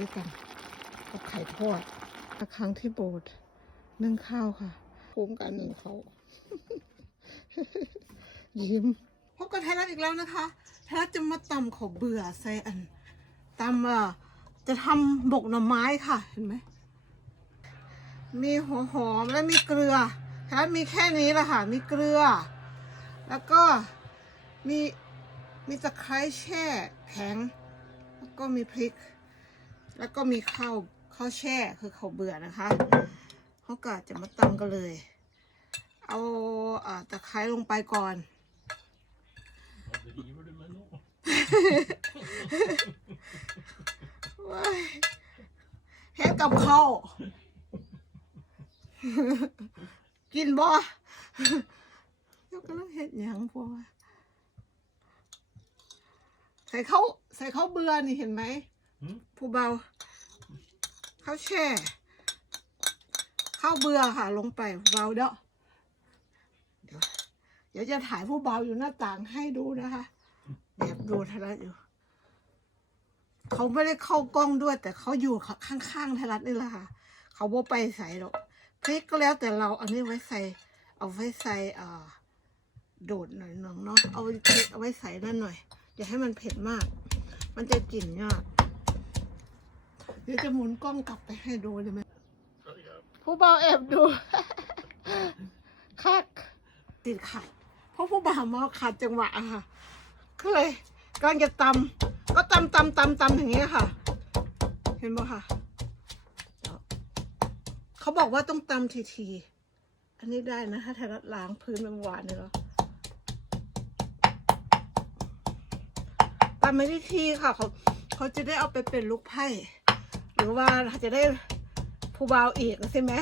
ด้วยกันกับไข่ทอดตะครั้งที่โบสถ์นึ่งข้าวค่ะโครงการหนึ่งเขายิ้มพบกับไทยรัฐอีกแล้วนะคะไทยรัฐจะมาตำขาวเบื่อใส่อันตำอะจะทำบกหน่อไม้ค่ะเห็นไหมมีหัวหอมและมีเกลือไทยรัฐมีแค่นี้แหละค่ะ มีเกลือ แล้วก็มีมีตะไคร้แช่แข็งแล้วก็มีพริก แล้วก็มีข้าวข้าวแช่คือข้าวเบื่อนะคะเขากะจะมาตำกันเลย เอาอ่าตะไคร้ลงไปก่อน Vad driver du med nu? ว้ายเฮ็ดกับข้าวกินบ่ยวกำลังเฮ็ดหยังพวกว่ใส่ข้าวใส่ข้าวเบื่อนี่เห็นไหม ผู้เบาข้าวแช่ข้าวเบื่อค่ะ ลงไปเบาเด้อเดี๋ยวจะถ่ายผู้เบาอยู่หน้าต่างให้ดูนะคะแบบดูทะลัอยู่ เขาไม่ได้เข้ากล้องด้วย แต่เขาอยู่ข้างๆทรัฐนี่แหละค่ะ เขาบ่ไปใส่หรอกพริกก็แล้วแต่เราอันนี้ไว้ใส่ เอาไว้ใส่อ่าโดดหน่อยหนึงเนาะเอาไว้พริกเอาไว้ใส่นั่นหน่อยอย่าให้มันเผ็ดมาก มันจะกลิ่นยาก เดี๋ยวจะหมุนกล้องกลับไปให้ดูเลยไหมผู้บ่าวแอบดู คักติดขัด เพราะผู้บ่าวเมาขาดจังหวะอะค่ะก็เลยกำลังจะตำก็ตำตำตำตำอย่างเงี้ยค่ะ เห็นบ่ค่ะ เขาบอกว่าต้องตำทีทีๆอันนี้ได้นะถ้าไทยรัฐล้างพื้นเป็นหวานเลยเหรอตำไม่ได้ทีค่ะเขาเขาจะได้เอาไปเป็นลูกไพ่ หรือว่าจะได้ผู้บ่าวอีกใช่ไหม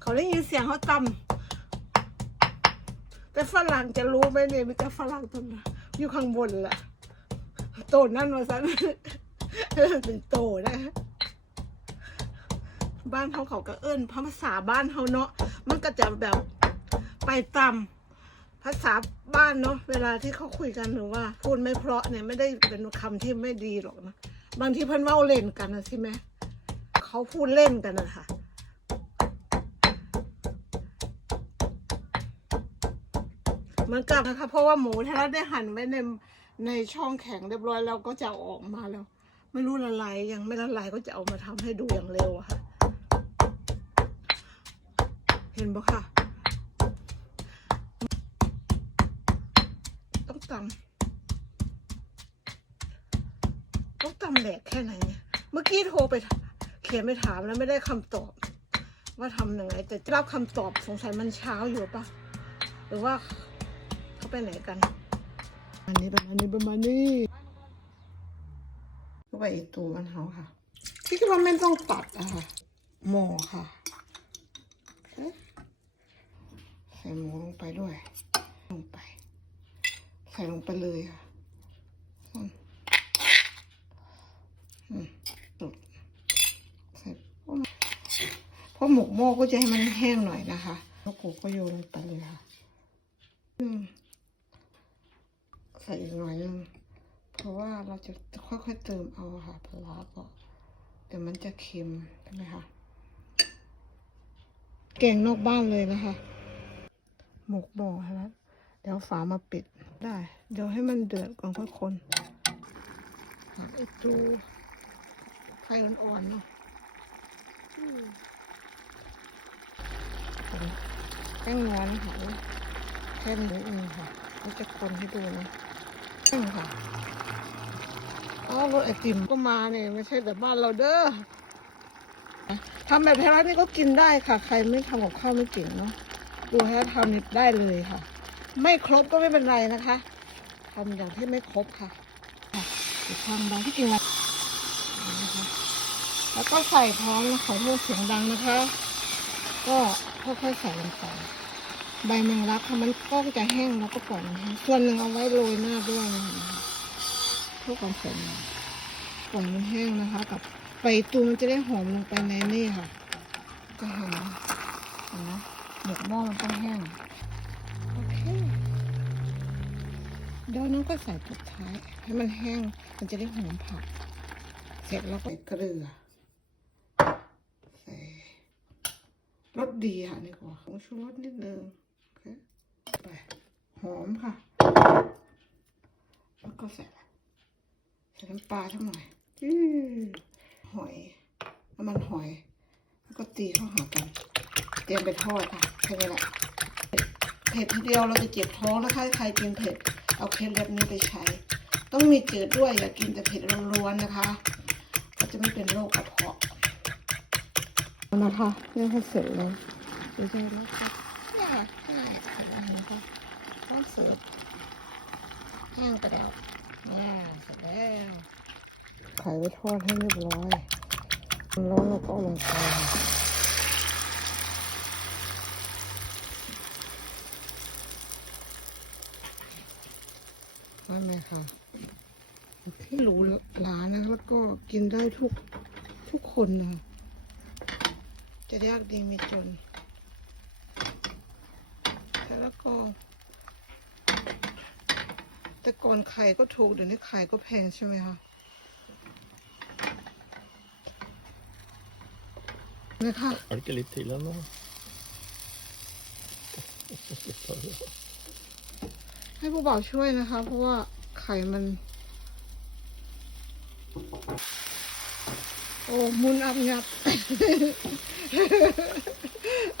เขาได้ยินเสียงเขาตำแต่ฝรั่งจะรู้ไหมเนี่ยมีแต่ฝรั่งตรงนั้นอยู่ข้างบนแหละโตนั่นมาซะเป็นโตนะ บ้านเขาเขาก็เอิ้นภาษาบ้านเขาเนาะมันก็จะแบบไปตาภาษาบ้านเนาะเวลาที่เขาคุยกันหรือว่าพูดไม่เพราะเนี่ยไม่ได้เป็นคำที่ไม่ดีหรอกนะบางทีเพิ่นเว้าเล่นกันนะใช่ไหม เขาพูดเล่นกันนะคะเหมือนกับนะคะ เพราะว่าหมูถ้าเราได้หั่นไว้ในในช่องแข็งเรียบร้อยเราก็จะออกมาแล้ว ไม่รู้ละลายยังไม่ละลายก็จะเอามาทำให้ดูอย่างเร็วอะค่ะ เห็นบ่ค่ะ ต้องตำต้องตำแหลกแค่ไหนเนี่ยเมื่อกี้โทรไป ขียนไปถามแล้วไม่ได้คำตอบ ว่าทำยังไง แต่จะรับคำตอบสงสัยมันเช้าอยู่ปะหรือว่าเขาไปไหนกัน อันนี้ประมาณนี้ประมาณนี้ก็ไปอีกตัวมันเขาค่ะที่คิดว่าไม่ต้องตัดอะค่ะหมอค่ะใส่หมูลงไปด้วย ลงไป ใส่ลงไปเลยค่ะอืมอืมตุดใส่เพราะ หมกหม้อก็จะให้มันแห้งหน่อยนะคะแล้วกูก็โยนลงไปเลยค่ะใส่อีกหน่อยนึงเพราะว่าเราจะค่อยๆเติมเอาค่ะปลาก็เดี๋ยวมันจะเค็มใช่ไหมคะแกงนอกบ้านเลยนะคะ หมกหม้อแล้วเดี๋ยวฝามาปิดได้ เดี๋ยวให้มันเดือดก่อนค่อยคนไอ้ตูไฟอ่อนๆเนาะ แป้งร้อนค่ะแค่นี้เองค่ะเราจะคนให้ดูนะแป้งค่ะอ๋อรถไอติมก็มาเนี่ยไม่ใช่แต่บ้านเราเด้อทำแบบไทยรัฐนี่ก็กินได้ค่ะ ใครไม่ทำกับข้าวไม่เก่งเนาะดูให้ทำนี่ได้เลยค่ะ ไม่ครบก็ไม่เป็นไรนะคะทำอย่างที่ไม่ครบค่ะค่ะอีกทางบางที่จริงแล้วนะคะแล้วก็ใส่พร้อมขอโทษเสียงดังนะคะ ก็ ค่อยๆใส่ลงไปใบแมงลักค่ะมันก็จะแห้งแล้วก็ปล่อยมันแห้งส่วนหนึ่งเอาไว้โรยหน้าด้วยนะคะเพื่อความสวยงามปล่อยมันแห้งนะคะ กับใบตูมันจะได้หอมลงไปในนี่ค่ะ ก็หอมเห็นไหมหมกหม้อมันต้องแห้งโอเคเดี๋ยวน้องก็ใส่สุดท้าย ให้มันแห้งมันจะได้หอมผัก เสร็จแล้วก็ใส่เกลือใส่ รสดีค่ะนี่ก็ผงชูรสนิดนึงโอเคไปหอมค่ะแล้วก็ใส่ใส่น้ำปลาสักหน่อยอหอยน้ำมันหอย แล้วก็ตีเข้าหากันเตรียมไปทอดค่ะแค่นี้แหละเผ็ดทีเดียวเราจะเจ็บท้องนะคะใครกินเผ็ดเอาเคล็ดลับนี้ไปใช้ ต้องมีจืดด้วยอย่ากินแต่เผ็ดล้วนๆนะคะ ก็จะไม่เป็นโรคกระเพาะ นะคะนี่ก็เสร็จแล้วเสร็จแล้วค่ะเนี่ยค่ะง่ายเสร็จแล้วนะคะต้องเสิร์ฟแห้งไปแล้วอ่าเสร็จแล้วไข่ไว้ทอดให้เรียบร้อยแล้วเราก็ลงไปนั่นเลยค่ะที่หรูหรานะแล้วก็กินได้ทุกทุกคนนะ จะยากดีมีจนแต่แล้วก็ แต่ก่อนไข่ก็ถูกเดี๋ยวนี้ไข่ก็แพงใช่ไหมคะนะคะ Orkar litt til ennå. ให้ผู้บ่าวช่วยนะคะ เพราะว่าไข่มัน โอ้มุนอับยับ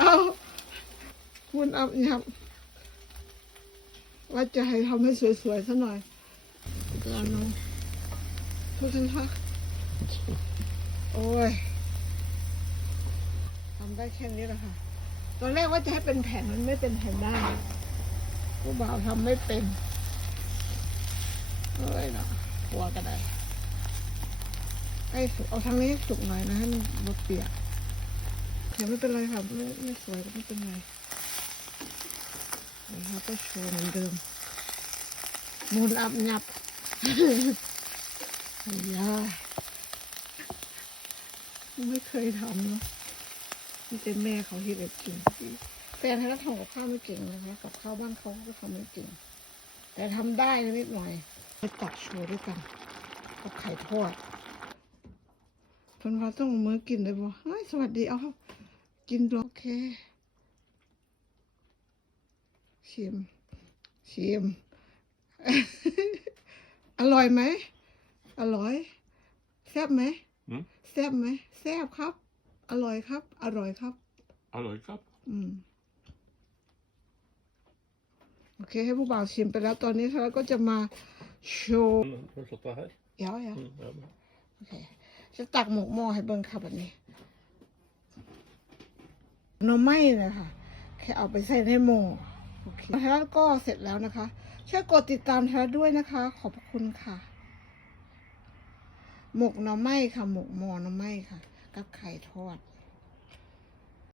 เอามุนอับยับ ว่าจะให้ทำให้สวยๆซะหน่อยเดี๋ยวน้องทุกท่านคะโอ้ยทำได้แค่นี้แหละค่ะ ตอนแรกว่าจะให้เป็นแผ่นมันไม่เป็นแผ่นได้ผู้บ่าวทำไม่เป็นเอ้ยนะกลัวก็ได้ ไอ้สุกเอาทางนี้สุกหน่อยนะให้มันบดเปียกแต่ไม่เป็นไรค่ะไม่ไม่สวยก็ไม่เป็นไรนะคะก็โชว์เหมือนเดิมมูลอับยับอ้ยาไม่เคยทำเนาะนี่เป็นแม่เขาที่แบบกินแฟนเขาทำกับข้าวไม่เก่งนะคะกับข้าวบ้านเขาก็ทำไม่เก่งแต่ทำได้นิดหน่อยไปตักโชว์ด้วยกันกับไข่ทอด พิ่นว่าต้องเอามือกินเลยบ่เฮ้ยสวัสดีเอาครับกินดูโอเคชิมชิม อร่อยไหม อร่อย แซ่บไหม Mm. แซ่บไหมแซ่บครับ อร่อยครับ อร่อยครับ Hallå, kapp. อืมโอเค ให้ผู้บ่าวชิมไปแล้วตอนนี้เราก็จะมาโชว์ Mm, Har du slått deg her? เดี๋ยวเดี๋ยว Mm, ja, bra. จะตักหมกหม้อให้เบิ้งค่ะแบบนี้หน่อไม้นะคะแค่เอาไปใส่ในหม้อโอเคแล้วก็เสร็จแล้วนะคะ ช่วยกดติดตามเธอด้วยนะคะ ขอบคุณค่ะ หมกหน่อไม้ค่ะ หมกหม้อหน่อไม้ค่ะ กับไข่ทอด